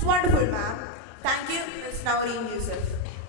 That's wonderful, ma'am. Thank you, Ms. Naureen Yusuf.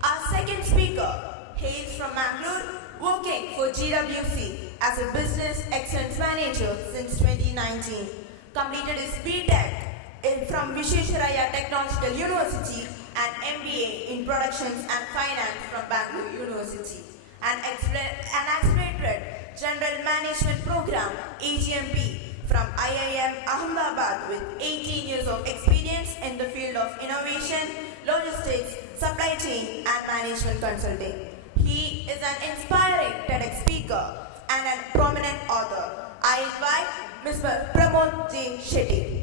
Our second speaker hails from Mangalore, working for GWC as a Business Excellence Manager since 2019. Completed his BTech from Visvesvaraya Technological University and MBA in Productions and Finance from Bangalore University. An accelerated General Management Program AGMP from IIM Ahmedabad with 18 years of experience in the field of innovation, logistics, supply chain and management consulting. He is an inspiring TEDx speaker and a prominent author. I invite Mr. Pramod J. Shetty.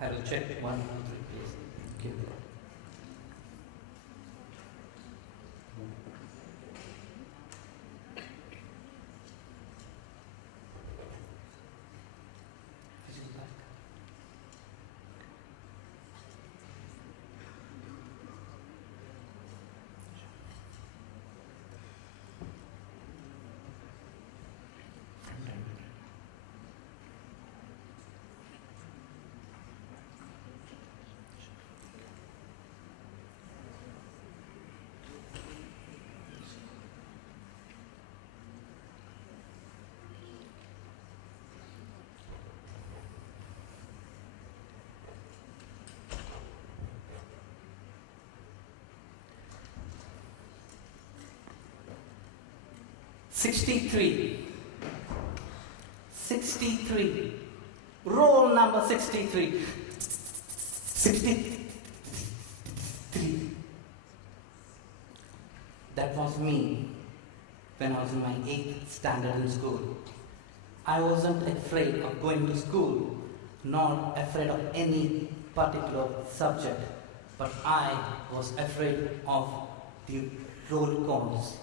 I will check 1, 2, 3, please. Okay. Physical back. Front end. 63. 63. Roll number 63. 63. That was me when I was in my 8th standard in school. I wasn't afraid of going to school, nor afraid of any particular subject, but I was afraid of the roll calls.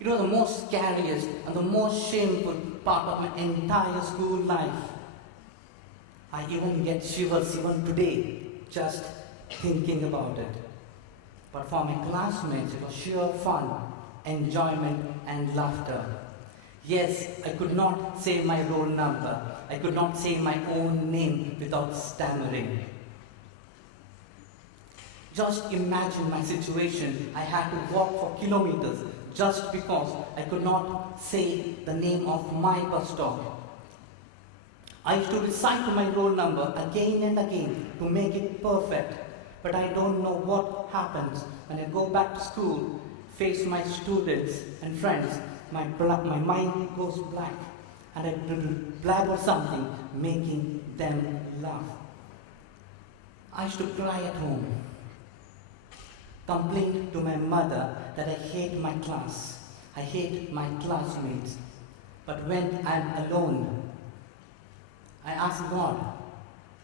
It was the most scariest and the most shameful part of my entire school life. I even get shivers even today, just thinking about it. But for my classmates, it was sheer fun, enjoyment and laughter. Yes, I could not say my roll number. I could not say my own name without stammering. Just imagine my situation. I had to walk for kilometers just because I could not say the name of my bus stop. I used to recite my roll number again and again to make it perfect, but I don't know what happens when I go back to school, face my students and friends, my mind goes blank, and I blabber something, making them laugh. I used to cry at home, complained to my mother that I hate my class, I hate my classmates. But when I'm alone, I ask God,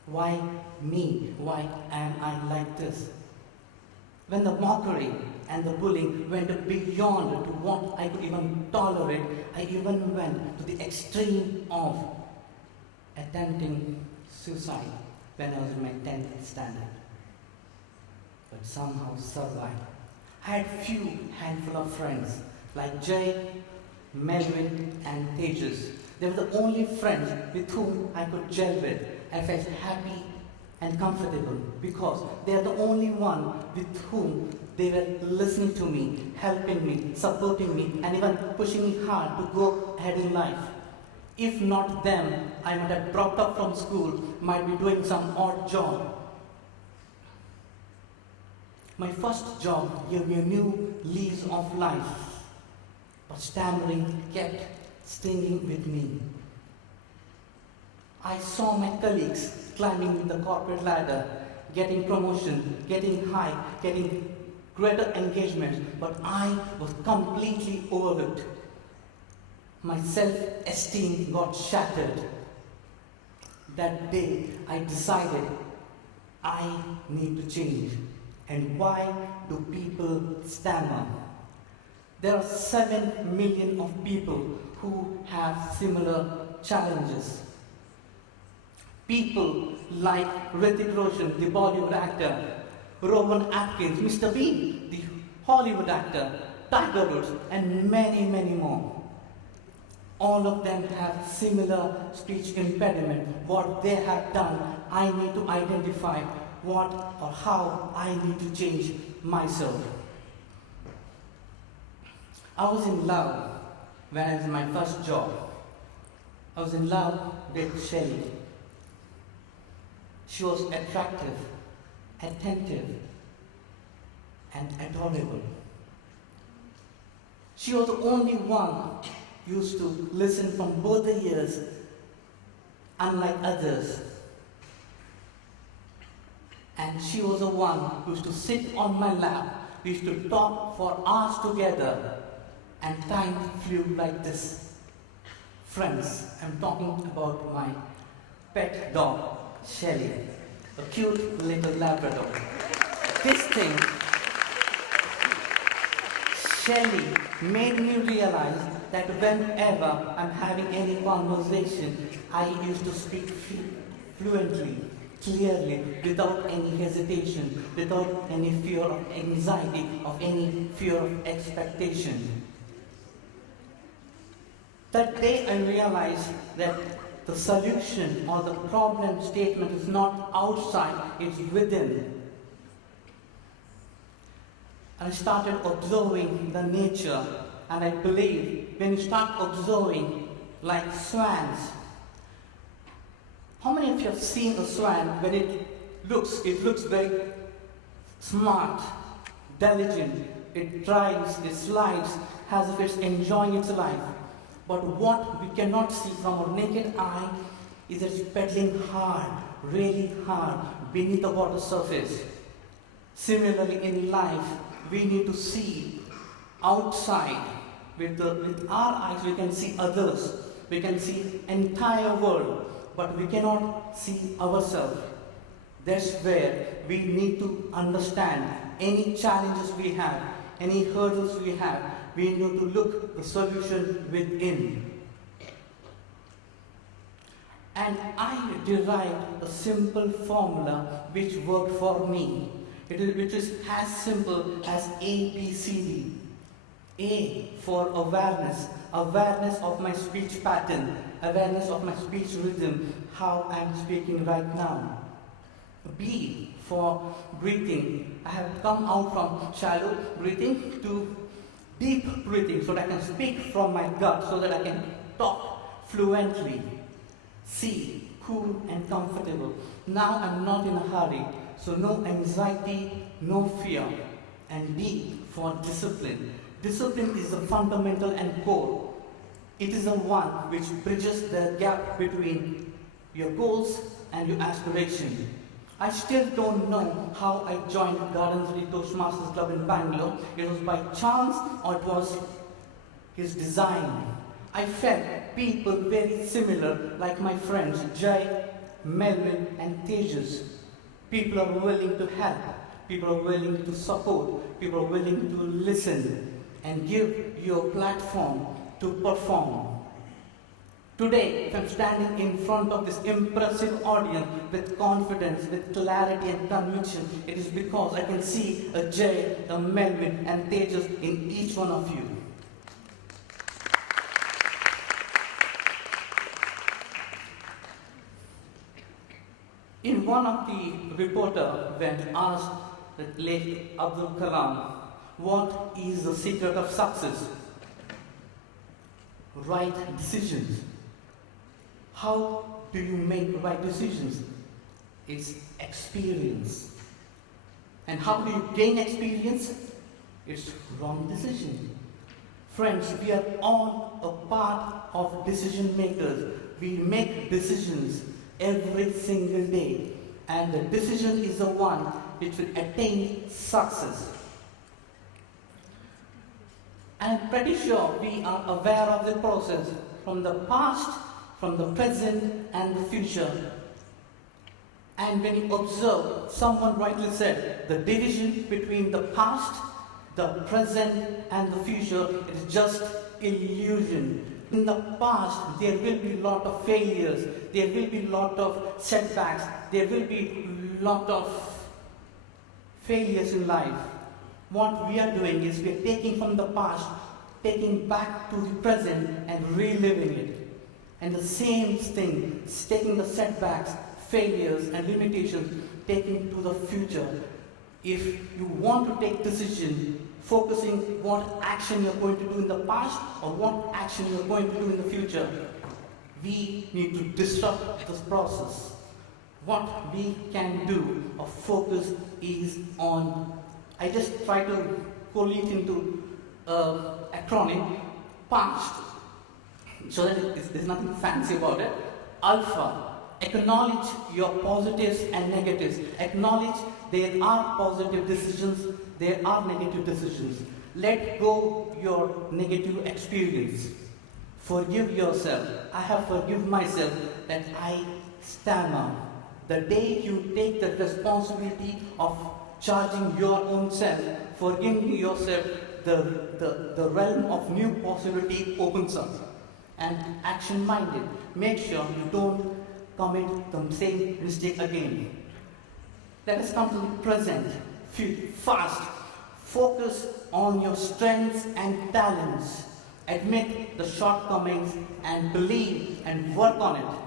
why me? Why am I like this? When the mockery and the bullying went beyond to what I could even tolerate, I even went to the extreme of attempting suicide when I was in my 10th standard. But somehow survived. I had few handful of friends like Jay, Melvin and Tejas. They were the only friends with whom I could gel with. I felt happy and comfortable because they are the only one with whom they were listening to me, helping me, supporting me and even pushing me hard to go ahead in life. If not them, I might have dropped up from school, might be doing some odd job. My first job gave me a new lease of life, but stammering kept stinging with me. I saw my colleagues climbing the corporate ladder, getting promotion, getting high, getting greater engagement, but I was completely overlooked. My self-esteem got shattered. That day, I decided I need to change. And why do people stammer? There are 7 million of people who have similar challenges. People like Hrithik Roshan, the Bollywood actor, Rowan Atkins, Mr. Bean, the Hollywood actor, Tiger Woods, and many, many more. All of them have similar speech impediment. What they have done, I need to identify what or how I need to change myself. I was in love when I was in my first job. I was in love with Shetty. She was attractive, attentive, and adorable. She was the only one used to listen from both the ears, unlike others. And she was the one who used to sit on my lap. We used to talk for hours together, and time flew like this. Friends, I'm talking about my pet dog, Shelly, a cute little Labrador. This thing, Shelly, made me realize that whenever I'm having any conversation, I used to speak fluently, clearly, without any hesitation, without any fear of anxiety, of any fear of expectation. That day I realized that the solution or the problem statement is not outside, it's within. I started observing the nature, and I believe when you start observing like swans, how many of you have seen a swan when it looks very smart, diligent, it drives, it slides as if it's enjoying its life. But what we cannot see from our naked eye is that it's pedaling hard, really hard, beneath the water surface. Similarly, in life, we need to see outside. With our eyes, we can see others. We can see entire world, but we cannot see ourselves. That's where we need to understand any challenges we have, any hurdles we have. We need to look the solution within. And I derived a simple formula which worked for me. Which is as simple as ABCD. A for awareness, awareness of my speech pattern, awareness of my speech rhythm, how I'm speaking right now. B for breathing. I have come out from shallow breathing to deep breathing so that I can speak from my gut, so that I can talk fluently. C, cool and comfortable. Now I'm not in a hurry, so no anxiety, no fear. And D for discipline. Discipline is the fundamental and core. It is the one which bridges the gap between your goals and your aspiration. I still don't know how I joined Garden City Toastmasters Club in Bangalore. It was by chance or it was his design. I felt people very similar, like my friends Jay, Melvin and Tejas. People are willing to help, people are willing to support, people are willing to listen and give you a platform to perform. Today, if I'm standing in front of this impressive audience with confidence, with clarity and conviction, it is because I can see a Jay, a Melvin and Tejas in each one of you. In one of the reporter when asked the late Abdul Kalam, what is the secret of success? Right decisions. How do you make right decisions? It's experience. And how do you gain experience? It's wrong decision. Friends, we are all a part of decision makers. We make decisions every single day. and the decision is the one which will attain success. I'm pretty sure we are aware of the process from the past, from the present, and the future. And when you observe, someone rightly said, the division between the past, the present, and the future is just illusion. In the past, there will be a lot of failures, there will be a lot of setbacks, there will be a lot of failures in life. What we are doing is we are taking from the past, taking back to the present and reliving it. And the same thing, taking the setbacks, failures and limitations, taking to the future. If you want to take decision, focusing what action you're going to do in the past or what action you're going to do in the future, we need to disrupt this process. What we can do or focus is on, I just try to pull it into acronym, past, so that there's nothing fancy about it. Alpha, acknowledge your positives and negatives. Acknowledge there are positive decisions, there are negative decisions. Let go your negative experience. Forgive yourself. I have forgiven myself that I stammer. The day you take the responsibility of charging your own self, forgiving yourself, the realm of new possibility opens up. And action-minded. Make sure you don't commit the same mistake again. Let us come to the present. Fast. Focus on your strengths and talents. Admit the shortcomings and believe and work on it.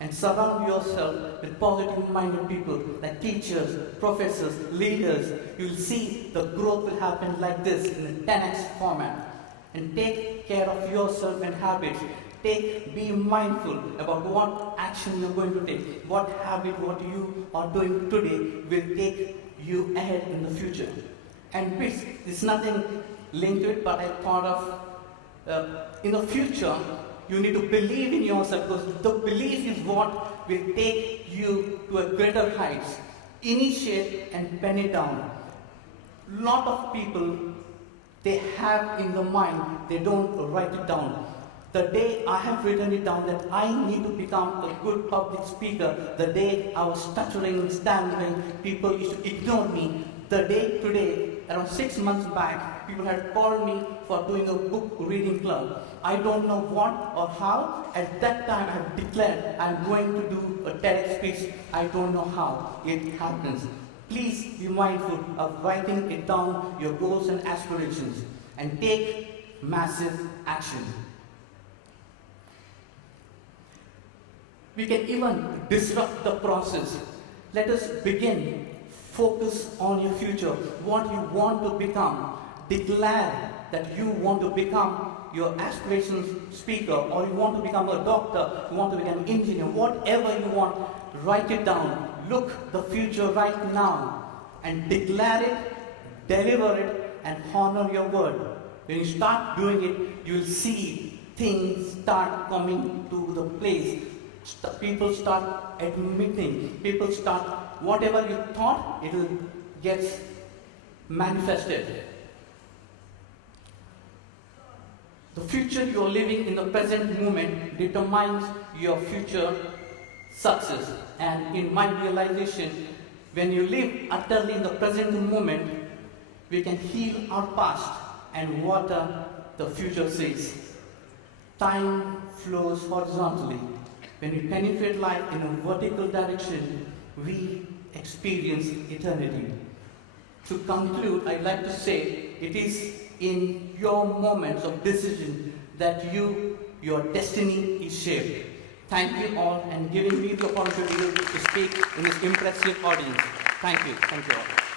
And surround yourself with positive-minded people like teachers, professors, leaders. You'll see the growth will happen like this in a 10x format. And take care of yourself and habits. Be mindful about what action you're going to take. What habit, what you are doing today will take you ahead in the future. And there's nothing linked to it, but I thought of in the future, you need to believe in yourself, because the belief is what will take you to a greater heights. Initiate and pen it down. Lot of people, they have in the mind, they don't write it down. The day I have written it down that I need to become a good public speaker, the day I was stuttering, stammering, people used to ignore me. The day today, around 6 months back, people had called me for doing a book reading club. I don't know what or how. At that time, I have declared I'm going to do a TEDx speech. I don't know how it happens. Please be mindful of writing it down, your goals and aspirations, and take massive action. We can even disrupt the process. Let us begin. Focus on your future, what you want to become. Declare that you want to become your aspirations speaker, or you want to become a doctor, you want to become an engineer, whatever you want, write it down. Look the future right now and declare it, deliver it, and honor your word. When you start doing it, you will see things start coming to the place. People start admitting, people start, whatever you thought, it will get manifested. The future you are living in the present moment determines your future success. And in my realization, when you live utterly in the present moment, we can heal our past and water the future seeds. Time flows horizontally. When we penetrate life in a vertical direction, we experience eternity. To conclude, I'd like to say it is in your moments of decision that your destiny is shaped. Thank you all and giving me the opportunity to speak in this impressive audience. Thank you. Thank you all.